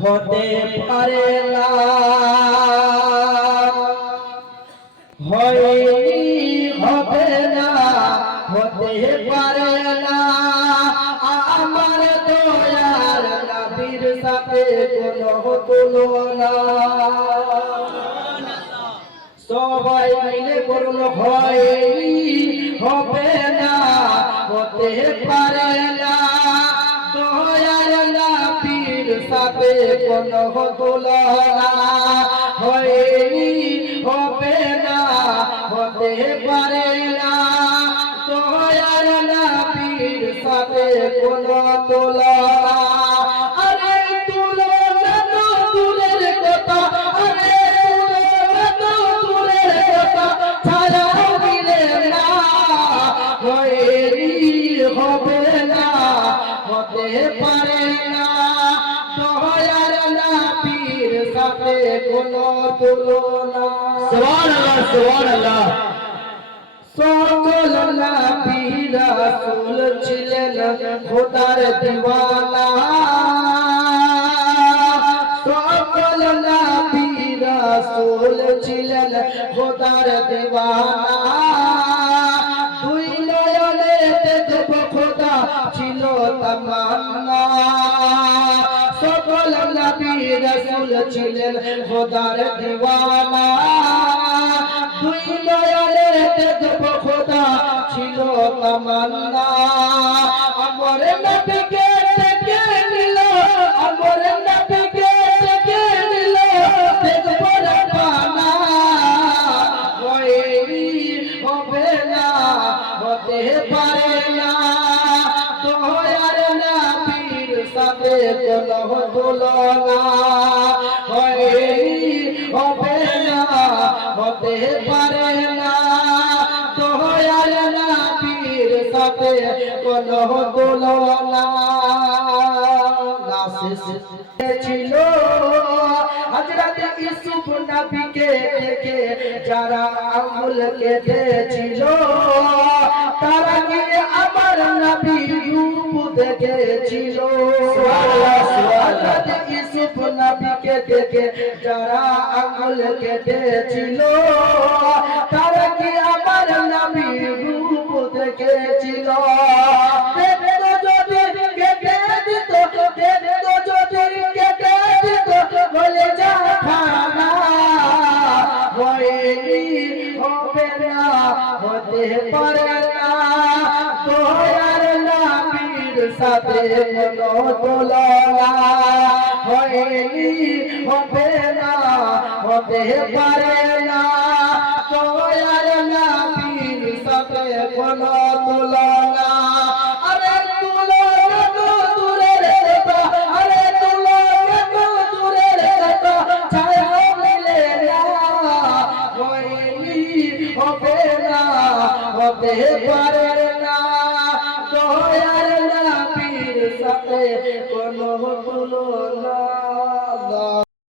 হতে পারে না, হয়নি হবে না, হতে পারে না আমার দয়ার নবীর সাথে কোনো তুলনা। সবাই মিলে করুন, হয়নি হবে না, হতে পারে না দয়ার নবীর সাথে কোনো তুলনা। হয়নি হবে না, হতে পারে না দয়ার নবীর সাথে কোনো তুলনা। আরে তুলনা তো দূরের কথা, আরে তুলনা তো দূরের কথা, ছায়া মিলে না। হয়নি হবে না, হতে পারে না দয়ার নবীর সাথে কোনো তুলনা। সুবহানাল্লাহ, সুবহানাল্লাহ। সকল নবী রাসূল ছিলেন খোদার দিওয়ানা, সকল নবী রাসূল ছিলেন খোদার দিওয়ানা। দুই নয়নে দেখব খোদা ছিল তামান্না, সকল নবী রাসূল ছিলেন খোদার দিওয়ানা। দুই নয়নে দেখব খোদা ছিল তামান্না। আমার নবীকে ডেকে নিল, আমার নবীকে ডেকে নিল দেখব রব্বানা। হয়নি হবে না, হতে পারে না দয়ার নবীর সাথে কোনো তুলনা। হয়নি হবে না, হতে পারে না দয়ার নবীর সাথে কোনো তুলনা। ছিল হযরত ইউসুফ নবীকে দেখে যারা আঙ্গুল কেটেছিল, তারা কি আমার নবী রূপ দেখেছিল? হযরত ইউসুফ নবীকে দেখে যারা আঙ্গুল কেটেছিল, তারা কি আমার নবী রূপ দেখেছিল? হতে পারে না দয়ার নবীর সাথে কোনো তুলনা। হয়নি হবে না, হতে পারে না দয়ার নবীর সাথে কোনো তুলনা। আরে তুলনা তো দূরের কথা, আরে তুলনা তো দূরের কথা, ছায়া মিলে না। হয়নি হবে না, হতে পারে না দয়ার নবীর সাথে কোনো তুলনা।